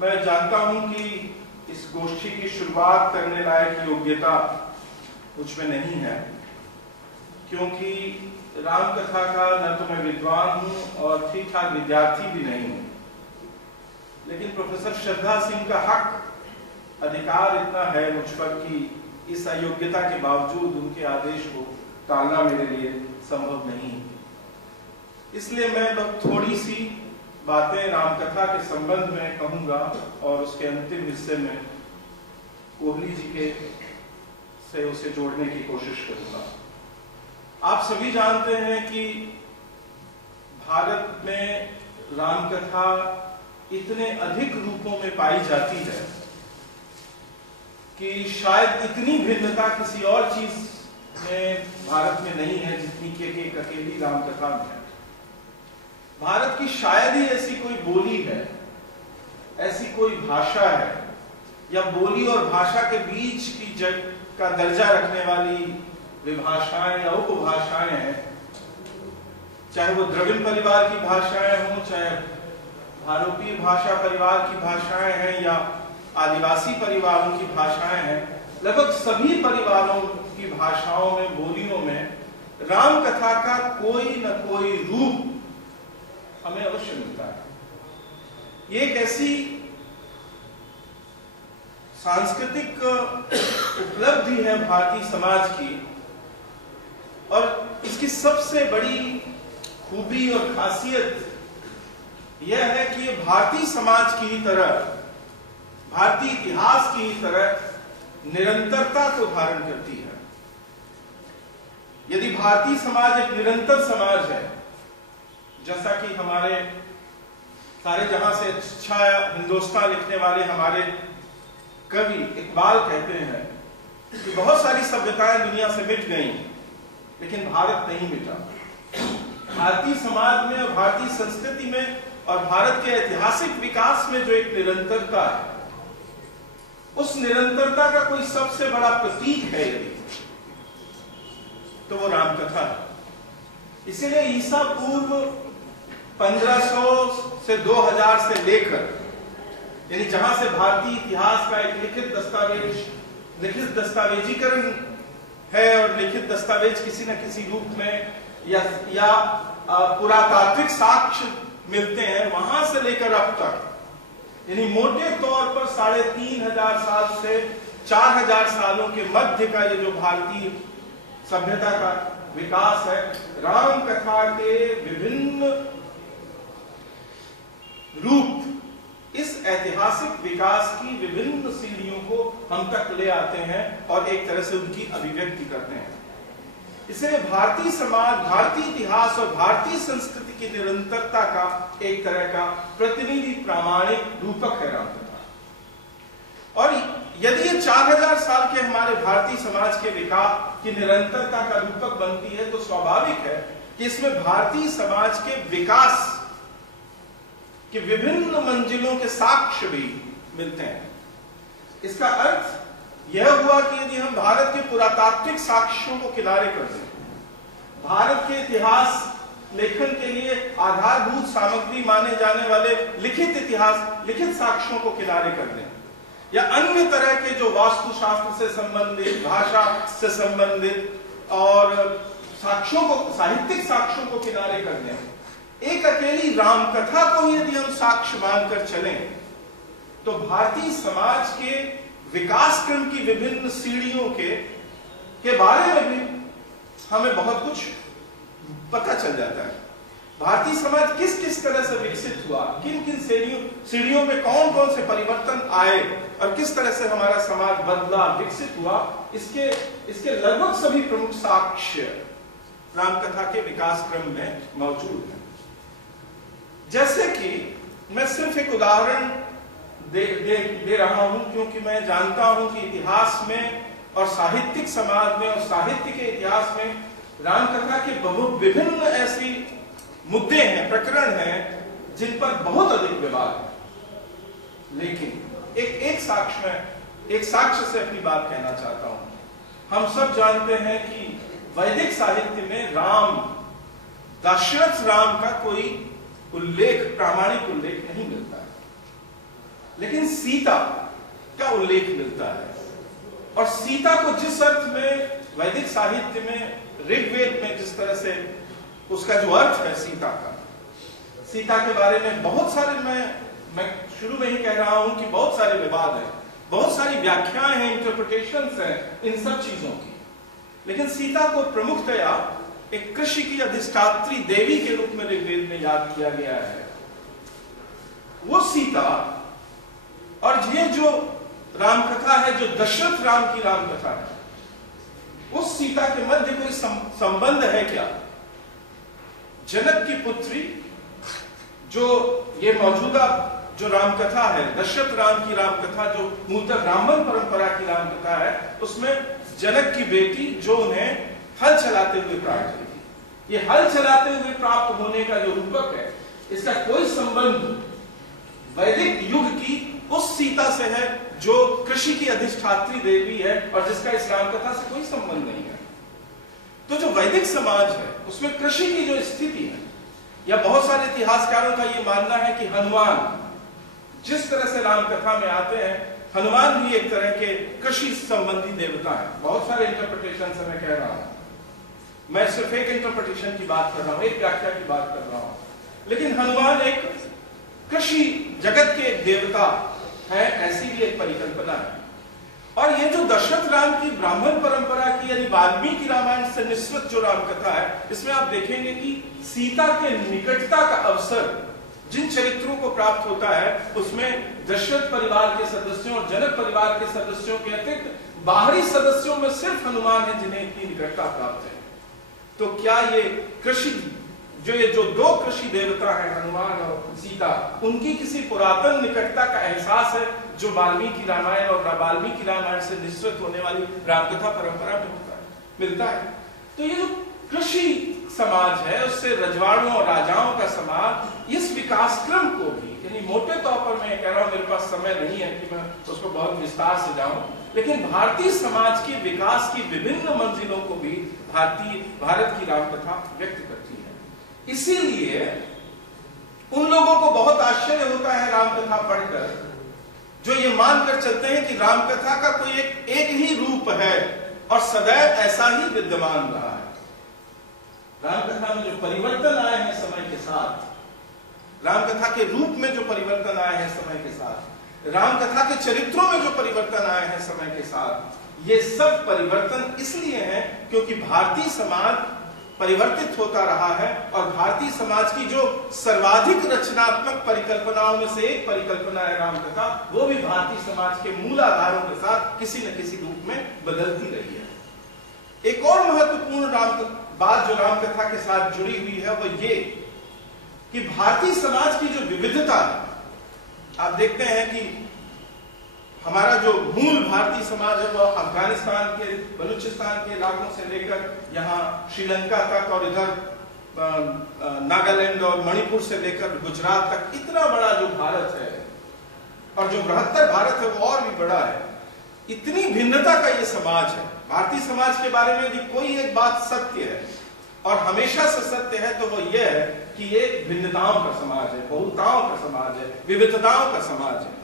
मैं जानता हूं कि इस गोष्ठी की शुरुआत करने लायक योग्यता मुझ में नहीं है, क्योंकि रामकथा का न तो मैं विद्वान हूं और ठीक ठाक विद्यार्थी भी नहीं हूं। लेकिन प्रोफेसर श्रद्धा सिंह का हक अधिकार इतना है मुझ पर कि इस अयोग्यता के बावजूद उनके आदेश को टालना मेरे लिए संभव नहीं। इसलिए मैं थोड़ी सी बातें रामकथा के संबंध में कहूंगा और उसके अंतिम हिस्से में कोहली जी के से उसे जोड़ने की कोशिश करूंगा। आप सभी जानते हैं कि भारत में रामकथा इतने अधिक रूपों में पाई जाती है कि शायद इतनी भिन्नता किसी और चीज में भारत में नहीं है जितनी कि एक अकेली रामकथा में है। भारत की शायद ही ऐसी कोई बोली है, ऐसी कोई भाषा है या बोली और भाषा के बीच की का दर्जा रखने वाली विभाषाएं या उपभाषाएं हैं, चाहे वो द्रविड़ परिवार की भाषाएं हों, चाहे भारतीय भाषा परिवार की भाषाएं हैं या आदिवासी परिवारों की भाषाएं हैं। लगभग सभी परिवारों की भाषाओं में, बोलियों में रामकथा का कोई न कोई रूप हमें अवश्य मिलता है। ये एक ऐसी सांस्कृतिक उपलब्धि है भारतीय समाज की, और इसकी सबसे बड़ी खूबी और खासियत यह है कि ये भारतीय समाज की ही तरह, भारतीय इतिहास की ही तरह निरंतरता को धारण करती है। यदि भारतीय समाज एक निरंतर समाज है, जैसा कि हमारे सारे जहां से अच्छा हिंदुस्तान लिखने वाले हमारे कवि इकबाल कहते हैं कि बहुत सारी सभ्यताएं दुनिया से मिट गईं, लेकिन भारत नहीं मिटा। भारतीय समाज में और भारतीय संस्कृति में और भारत के ऐतिहासिक विकास में जो एक निरंतरता है, उस निरंतरता का कोई सबसे बड़ा प्रतीक है यदि, तो वो रामकथा है। इसीलिए ईसा पूर्व 1500 से 2000 से लेकर, यानी जहां से भारतीय इतिहास का एक लिखित दस्तावेजीकरण है और लिखित दस्तावेज किसी न किसी रूप में या पुरातात्विक साक्ष्य मिलते हैं, वहां से लेकर अब तक, यानी मोटे तौर पर 3500 साल से 4000 सालों के मध्य का ये जो भारतीय सभ्यता का विकास है, राम कथा के विभिन्न रूप इस ऐतिहासिक विकास की विभिन्न सीढ़ियों को हम तक ले आते हैं और एक तरह से उनकी अभिव्यक्ति करते हैं। इसे भारतीय समाज, भारतीय इतिहास और भारतीय संस्कृति की निरंतरता का एक तरह का प्रतिनिधि प्रामाणिक रूपक है रामकथा। और यदि ये 4000 साल के हमारे भारतीय समाज के विकास की निरंतरता का रूपक बनती है, तो स्वाभाविक है कि इसमें भारतीय समाज के विकास के विभिन्न मंजिलों के साक्ष्य भी मिलते हैं। इसका अर्थ यह हुआ कि यदि हम भारत के पुरातात्विक साक्ष्यों को किनारे कर दें, भारत के इतिहास लेखन के लिए आधारभूत सामग्री माने जाने वाले लिखित इतिहास, लिखित साक्ष्यों को किनारे कर दें, या अन्य तरह के जो वास्तुशास्त्र से संबंधित, भाषा से संबंधित और साक्ष्यों को, साहित्यिक साक्ष्यों को किनारे कर दें, एक अकेली रामकथा को यदि हम साक्ष्य मानकर चलें, तो भारतीय समाज के विकास क्रम की विभिन्न सीढ़ियों के बारे में भी हमें बहुत कुछ पता चल जाता है। भारतीय समाज किस किस तरह से विकसित हुआ, किन किन सीढ़ियों में कौन कौन से परिवर्तन आए और किस तरह से हमारा समाज बदला, विकसित हुआ, इसके लगभग सभी प्रमुख साक्ष्य रामकथा के विकास क्रम में मौजूद है। जैसे कि मैं सिर्फ एक उदाहरण दे रहा हूं, क्योंकि मैं जानता हूं कि इतिहास में और साहित्यिक समाज में और साहित्य के इतिहास में रामकथा के बहुत विभिन्न ऐसी मुद्दे हैं, प्रकरण हैं, जिन पर बहुत अधिक विवाद है। लेकिन एक साक्ष्य से अपनी बात कहना चाहता हूं। हम सब जानते हैं कि वैदिक साहित्य में राम, दशरथ राम का कोई उल्लेख, प्रामाणिक उल्लेख नहीं मिलता है। लेकिन सीता का उल्लेख मिलता है। और सीता को जिस अर्थ में वैदिक साहित्य में ऋग्वेद में जिस तरह से उसका जो अर्थ है सीता का, सीता के बारे में बहुत सारे मैं शुरू में ही कह रहा हूं कि बहुत सारे विवाद हैं, बहुत सारी व्याख्याएं हैं, इंटरप्रिटेशंस हैं इन सब चीजों की। लेकिन सीता को प्रमुखतया एक कृषि की अधिष्ठात्री देवी के रूप में ऋग्वेद में याद किया गया है। वो सीता और ये जो रामकथा है, जो दशरथ राम की रामकथा है, उस सीता के मध्य कोई संबंध है क्या? जनक की पुत्री जो ये मौजूदा जो रामकथा है, दशरथ राम की रामकथा, जो मूलतः ब्राह्मण परंपरा की रामकथा है, उसमें जनक की बेटी जो उन्हें हल चलाते हुए प्राप्त हुई थी। ये हल चलाते हुए प्राप्त होने का जो रूपक है, इसका कोई संबंध वैदिक युग की उस सीता से है जो कृषि की अधिष्ठात्री देवी है और जिसका इस रामकथा से कोई संबंध नहीं है। तो जो वैदिक समाज है उसमें कृषि की जो स्थिति है, या बहुत सारे इतिहासकारों का ये मानना है कि हनुमान जिस तरह से रामकथा में आते हैं, हनुमान भी एक तरह के कृषि संबंधी देवता है। बहुत सारे इंटरप्रिटेशन से मैं कह रहा हूं, मैं सिर्फ एक इंटरप्रिटेशन की बात कर रहा हूं, एक व्याख्या की बात कर रहा हूं, लेकिन हनुमान एक कृषि जगत के देवता है, ऐसी भी एक परिकल्पना है। और ये जो दशरथ राम की ब्राह्मण परंपरा की यानी वाल्मीकि रामायण से निश्चित जो रामकथा है, इसमें आप देखेंगे कि सीता के निकटता का अवसर जिन चरित्रों को प्राप्त होता है, उसमें दशरथ परिवार के सदस्यों और जनक परिवार के सदस्यों के अतिरिक्त बाहरी सदस्यों में सिर्फ हनुमान है जिन्हें इतनी निकटता प्राप्त है। तो क्या ये कृषि ये जो दो कृषि देवता हैं, हनुमान और सीता, उनकी किसी पुरातन निकटता का एहसास है जो वाल्मीकि रामायण और वाल्मीकि रामायण से निश्चित होने वाली रामकथा परंपरा में होता है, मिलता है। तो ये जो कृषि समाज है, उससे रजवाड़ों और राजाओं का समाज, इस विकास क्रम को भी, यानी मोटे तौर पर मैं कह रहा हूं, मेरे पास समय नहीं है कि मैं उसको बहुत विस्तार से जाऊं, लेकिन भारतीय समाज के विकास की विभिन्न मंजिलों को भी भारत की रामकथा व्यक्त करती है। इसीलिए उन लोगों को बहुत आश्चर्य होता है रामकथा पढ़कर, जो ये मानकर चलते हैं कि रामकथा का कोई एक ही रूप है और सदैव ऐसा ही विद्यमान रहा है। रामकथा में जो परिवर्तन आए हैं समय के साथ, रामकथा के रूप में जो परिवर्तन आए हैं समय के साथ, रामकथा के चरित्रों में जो परिवर्तन आए हैं समय के साथ, ये सब परिवर्तन इसलिए हैं क्योंकि भारतीय समाज परिवर्तित होता रहा है और भारतीय समाज की जो सर्वाधिक रचनात्मक परिकल्पनाओं में से एक परिकल्पना है रामकथा, वो भी भारतीय समाज के मूल आधारों के साथ किसी न किसी रूप में बदलती रही है। एक और महत्वपूर्ण बात जो रामकथा के साथ जुड़ी हुई है वो ये कि भारतीय समाज की जो विविधता है, आप देखते हैं कि हमारा जो मूल भारतीय समाज है वो अफगानिस्तान के, बलूचिस्तान के इलाकों से लेकर यहाँ श्रीलंका तक और इधर नागालैंड और मणिपुर से लेकर गुजरात तक इतना बड़ा जो भारत है और जो बृहत्तर भारत है वो और भी बड़ा है। इतनी भिन्नता का ये समाज है। भारतीय समाज के बारे में यदि कोई एक बात सत्य है और हमेशा से सत्य है तो वो ये है कि ये भिन्नताओं का समाज है, बहुलताओं का समाज है, विविधताओं का समाज है।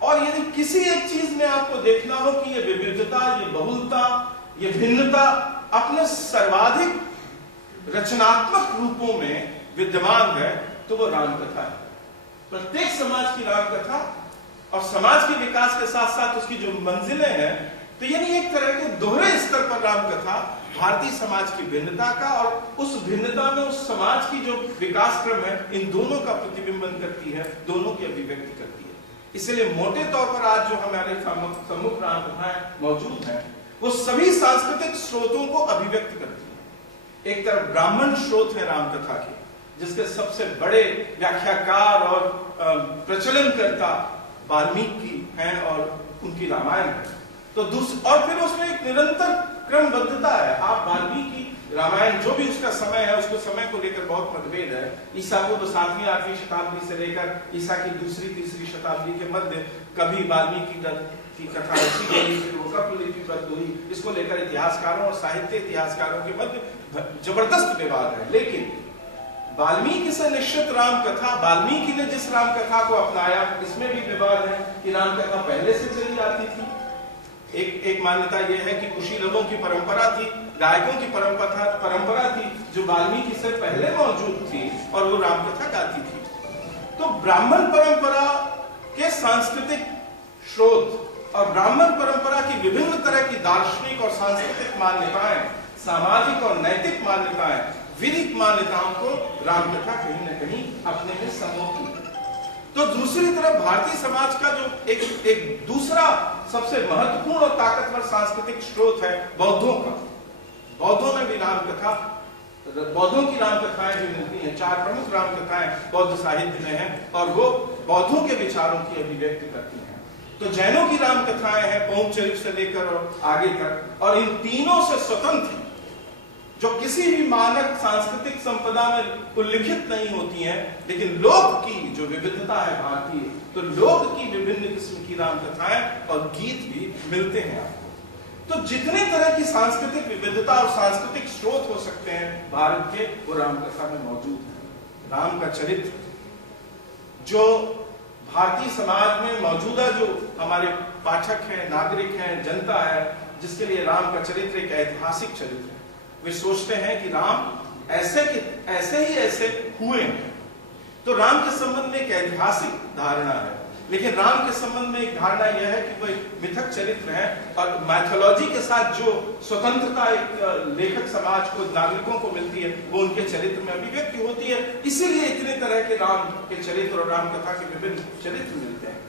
और यदि किसी एक चीज में आपको देखना हो कि ये विविधता, ये बहुलता, ये भिन्नता अपने सर्वाधिक रचनात्मक रूपों में विद्यमान है तो वो रामकथा है। प्रत्येक समाज की रामकथा और समाज के विकास के साथ साथ उसकी जो मंजिलें हैं, तो यानी एक तरह के दोहरे स्तर पर रामकथा भारतीय समाज की भिन्नता का और उस भिन्नता में उस समाज की जो विकास क्रम है, इन दोनों का प्रतिबिंबन करती है, दोनों की अभिव्यक्ति करती है। इसलिए मोटे तौर पर आज जो हमारे सम्मुख रामकथाएं मौजूद हैं, वो सभी सांस्कृतिक स्रोतों को अभिव्यक्त करती है। एक तरफ ब्राह्मण स्रोत है रामकथा के, जिसके सबसे बड़े व्याख्याकार और प्रचलनकर्ता वाल्मीकि हैं और उनकी रामायण है। तो और फिर उसमें एक निरंतर क्रमबद्धता है। आप वाल्मीकि रामायण जो भी उसका समय है, उसको समय को लेकर बहुत मतभेद है। ईसा को तो 7वीं 8वीं शताब्दी से लेकर ईसा की 2री 3री शताब्दी के मध्य कभी वाल्मीकि की कथा रची गई, फिर वो कब लिपिबद्ध हुई, इसको लेकर इतिहासकारों और साहित्य इतिहासकारों के मध्य जबरदस्त विवाद है। लेकिन वाल्मीकि से निश्चित राम कथा, वाल्मीकि ने जिस राम कथा को अपनाया इसमें भी विवाद है कि राम कथा पहले से चली आती थी। एक मान्यता यह है कि कुशीलवों की परंपरा थी, गायकों की परंपरा थी जो वाल्मीकि से पहले मौजूद थी और वो राम कथा गाती थी। तो ब्राह्मण परंपरा के सांस्कृतिक स्रोत और ब्राह्मण परंपरा की विभिन्न तरह की दार्शनिक और सांस्कृतिक मान्यताएं, सामाजिक और नैतिक मान्यताएं, विधिक मान्यताओं को रामकथा कहीं न कहीं अपने में समोती है। तो दूसरी तरफ भारतीय समाज का जो एक दूसरा सबसे महत्वपूर्ण और ताकतवर सांस्कृतिक स्रोत है बौद्धों का। बौद्धों में भी रामकथा, बौद्धों की रामकथाएं भी मिलती हैं। 4 प्रमुख रामकथाएं बौद्ध साहित्य में हैं और वो बौद्धों के विचारों की अभिव्यक्ति करती हैं। तो जैनों की रामकथाएं हैं पौंचरिक से लेकर और आगे तक, और इन तीनों से स्वतंत्र जो किसी भी मानक सांस्कृतिक संपदा में उल्लिखित नहीं होती हैं, लेकिन लोक की जो विविधता है भारतीय, तो लोक की विभिन्न किस्म की रामकथाएं और गीत भी मिलते हैं आपको। तो जितने तरह की सांस्कृतिक विविधता और सांस्कृतिक स्रोत हो सकते हैं भारत के, वो रामकथा में मौजूद है। राम का चरित्र जो भारतीय समाज में मौजूदा जो हमारे पाठक हैं, नागरिक हैं, जनता है, जिसके लिए राम का चरित्र एक ऐतिहासिक चरित्र है। वे सोचते हैं कि राम ऐसे हुए हैं। तो राम के संबंध में एक ऐतिहासिक धारणा है, लेकिन राम के संबंध में एक धारणा यह है कि वो एक मिथक चरित्र है और मैथोलॉजी के साथ जो स्वतंत्रता एक लेखक समाज को, नागरिकों को मिलती है, वो उनके चरित्र में अभिव्यक्ति होती है। इसीलिए इतने तरह के राम के चरित्र और राम कथा के विभिन्न चरित्र मिलते हैं।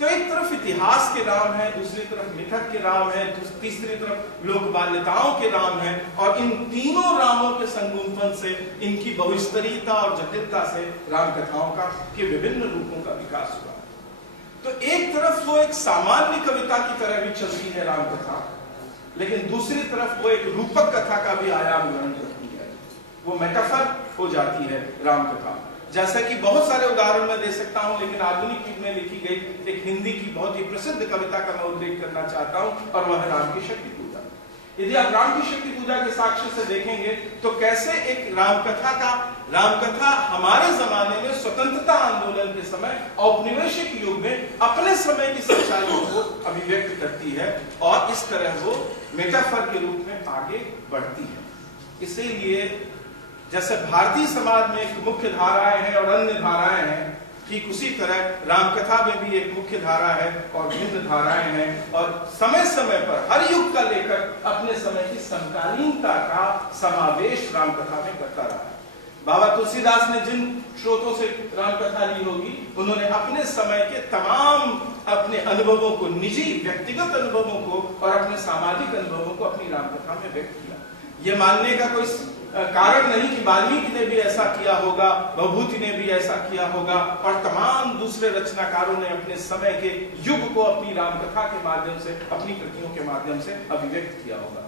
तो एक तरफ इतिहास के राम है, दूसरी तरफ मिथक के राम है, तीसरी तरफ लोक मान्यताओं के राम है, और इन तीनों रामों के संगुम्फन से, इनकी बहुस्तरीयता और जटिलता से राम कथाओं के विभिन्न रूपों का विकास हुआ। तो एक तरफ वो एक सामान्य कविता की तरह भी चलती है राम कथा, लेकिन दूसरी तरफ वो एक रूपक कथा का भी आयाम ग्रहण करती है, वो मेटाफर हो जाती है राम कथा। जैसा कि बहुत सारे उदाहरण मैं दे सकता हूं, लेकिन आधुनिक युग में लिखी गई एक हिंदी की बहुत ही प्रसिद्ध कविता का मैं उल्लेख करना चाहता हूं, और वह है राम की शक्ति पूजा। यदि आप राम की शक्ति पूजा के साक्ष्य से देखेंगे तो कैसे एक रामकथा हमारे जमाने में स्वतंत्रता आंदोलन के समय, औपनिवेशिक युग में अपने समय की सच्चाइयों को अभिव्यक्त करती है और इस तरह वो मेटाफर के रूप में आगे बढ़ती है। इसीलिए जैसे भारतीय समाज में एक मुख्य धाराएं हैं और अन्य धाराएं हैं, ठीक उसी तरह रामकथा में भी एक मुख्य धारा है और भिन्न धाराएं हैं, और समय समय पर हर युग का लेखक अपने समय की समकालीनता का समावेश रामकथा में करता रहा है। बाबा तुलसीदास ने जिन स्रोतों से रामकथा ली होगी, उन्होंने अपने समय के तमाम अपने अनुभवों को, निजी व्यक्तिगत अनुभवों को और अपने सामाजिक अनुभवों को अपनी रामकथा में व्यक्त किया। ये मानने का कोई कारण नहीं कि वाल्मीकि ने भी ऐसा किया होगा, भभूति ने भी ऐसा किया होगा, और तमाम दूसरे रचनाकारों ने अपने समय के युग को अपनी रामकथा के माध्यम से, अपनी कृतियों के माध्यम से अभिव्यक्त किया होगा।